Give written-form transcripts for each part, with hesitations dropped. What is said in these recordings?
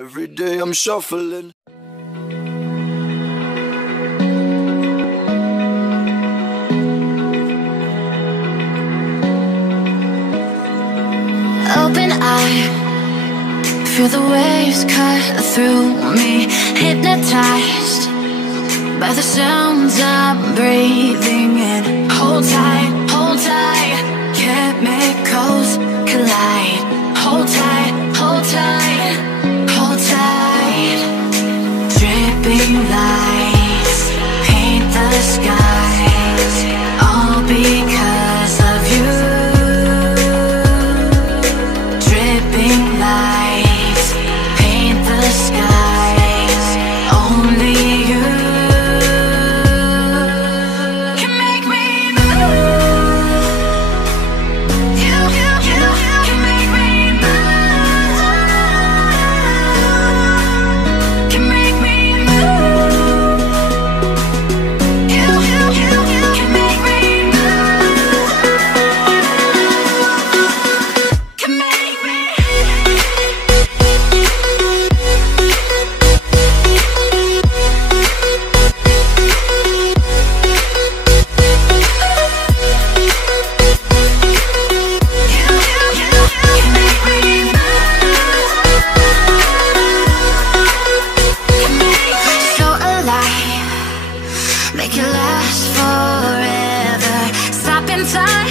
Every day I'm shuffling. Open eye, feel the waves cut through me, hypnotized by the sounds I'm breathing in. Hold tight, chemicals collide. Hold tight, hold tight, hold tight. Dripping lights paint the skies, all because of you. Dripping lights paint the skies, only you can make me move. You can make me move. Can make me move. You can make me move. Can make me. So alive, make it last forever. Stop in time,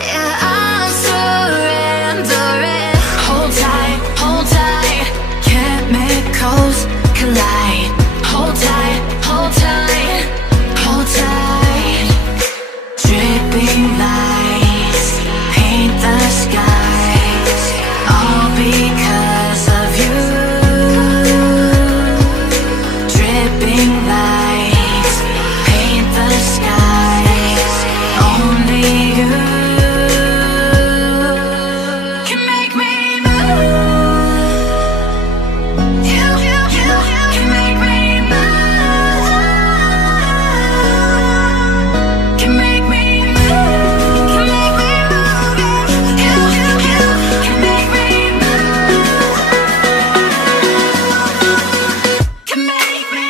yeah, I'm surrendering. Hold tight, chemicals collide. Hold tight, hold tight, hold tight. Dripping lights paint the skies, all because of you. Dripping lights paint the skies, only you can make me move. You can make me move. Can make me move. Can make me move. You can make me move. Can make me.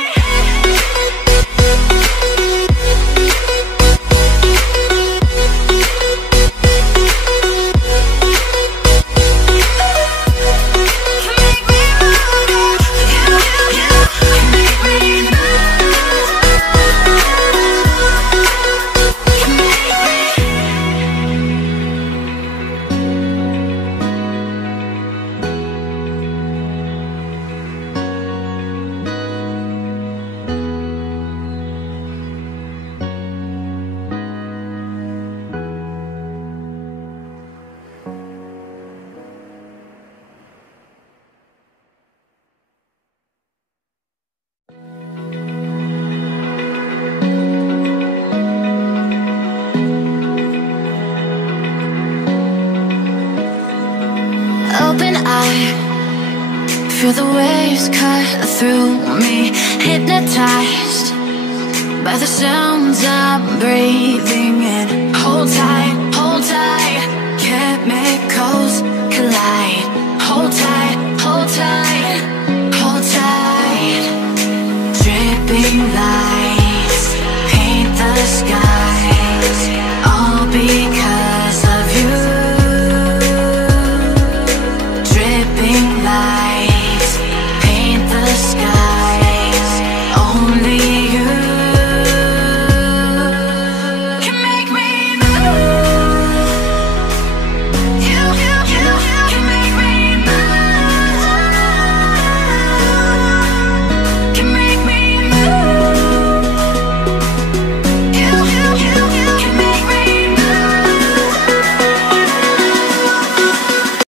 Open eye, feel the waves cut through me, hypnotized by the sounds I'm breathing in. Hold tight, chemicals